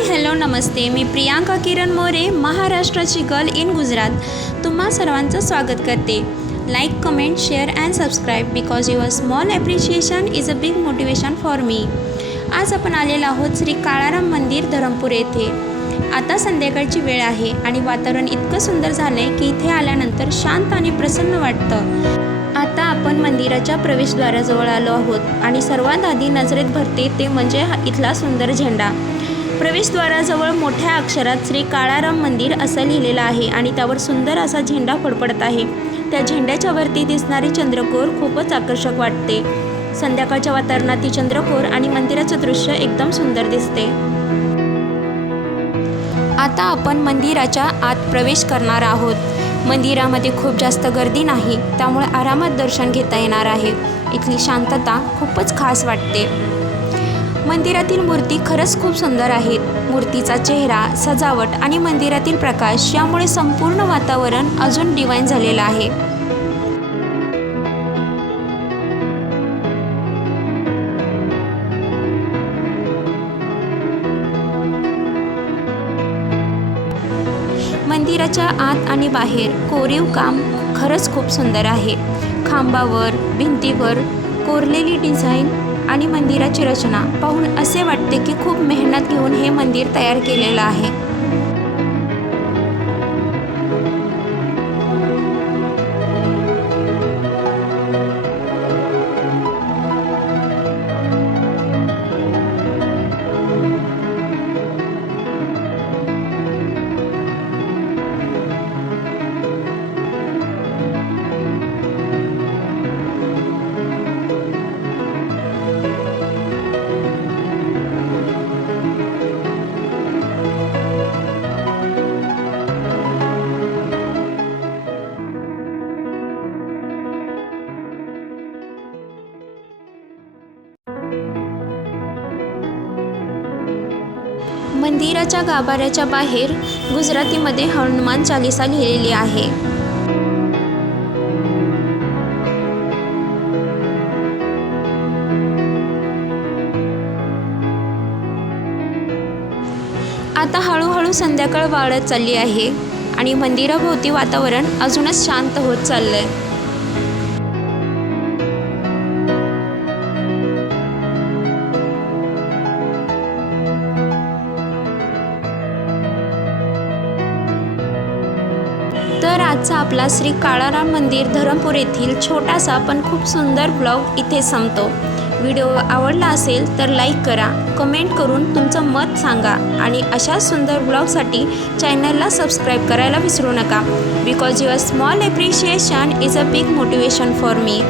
Hello नमस्ते। मी प्रियांका किरण मोरे, महाराष्ट्राची girl in Gujarat तुम्हा सर्वांचं स्वागत करते। Like, comment, share and subscribe because your small appreciation is a big motivation for me. आज आपण आलेलो आहोत श्री काळाराम मंदिर धरमपूर येथे। आता संध्याकाळची वेळ आहे आणि वातावरण इतकं सुंदर झालं आहे की इथे आल्यानंतर शांत आणि प्रसन्न वाटतं। आता आपण मंदिराच्या प्रवेशद्वाराजवळ आलो आहोत आणि सर्वात आधी नजरेत भरते ते म्हणजे इथला सुंदर झेंडा। प्रवेशद्वाराजवळ मोठ्या अक्षरात श्री काळाराम मंदिर असं लिहिलेलं आहे आणि त्यावर सुंदर असा झेंडा फडफडत आहे। त्या झेंड्याच्या वरती दिसणारी चंद्रकोर खूपच आकर्षक वाटते। संध्याकाळच्या वातावरणात ती चंद्रकोर आणि मंदिराचं दृश्य एकदम सुंदर दिसते। आता आपण मंदिराच्या आत प्रवेश करणार आहोत। मंदिरामध्ये खूप जास्त गर्दी नाही, त्यामुळे आरामात दर्शन घेता येणार आहे। इथली शांतता खूपच खास वाटते। मंदिरातील मूर्ती खरंच खूप सुंदर आहेत। मूर्तीचा चेहरा, सजावट आणि मंदिरातील प्रकाश यामुळे संपूर्ण वातावरण अजून डिवाइन झालेलं आहे। मंदिराच्या आत आणि बाहेर कोरीव काम खरंच खूप सुंदर आहे। खांबावर, भिंतीवर कोरलेली डिझाईन आणि मंदिराची रचना पाहून असे वाटते की खूप मेहनत घेऊन हे मंदिर तयार केलेलं आहे। मंदिराच्या गाभाऱ्याच्या बाहेर गुजरातीमध्ये हनुमान चालीसा लिहिलेली आहे। आता हळूहळू संध्याकाळ वाढत चालली आहे आणि मंदिराभोवती वातावरण अजूनच शांत होत चाललंय। तर आजचा आपला श्री काळाराम मंदिर धरमपूर येथील छोटासा पण खूप सुंदर ब्लॉग इथे संपतो। व्हिडिओ आवडला असेल तर लाईक करा, कमेंट करून तुमचं मत सांगा आणि अशा सुंदर ब्लॉगसाठी चॅनलला सबस्क्राईब करायला विसरू नका because your small appreciation is a big motivation for me.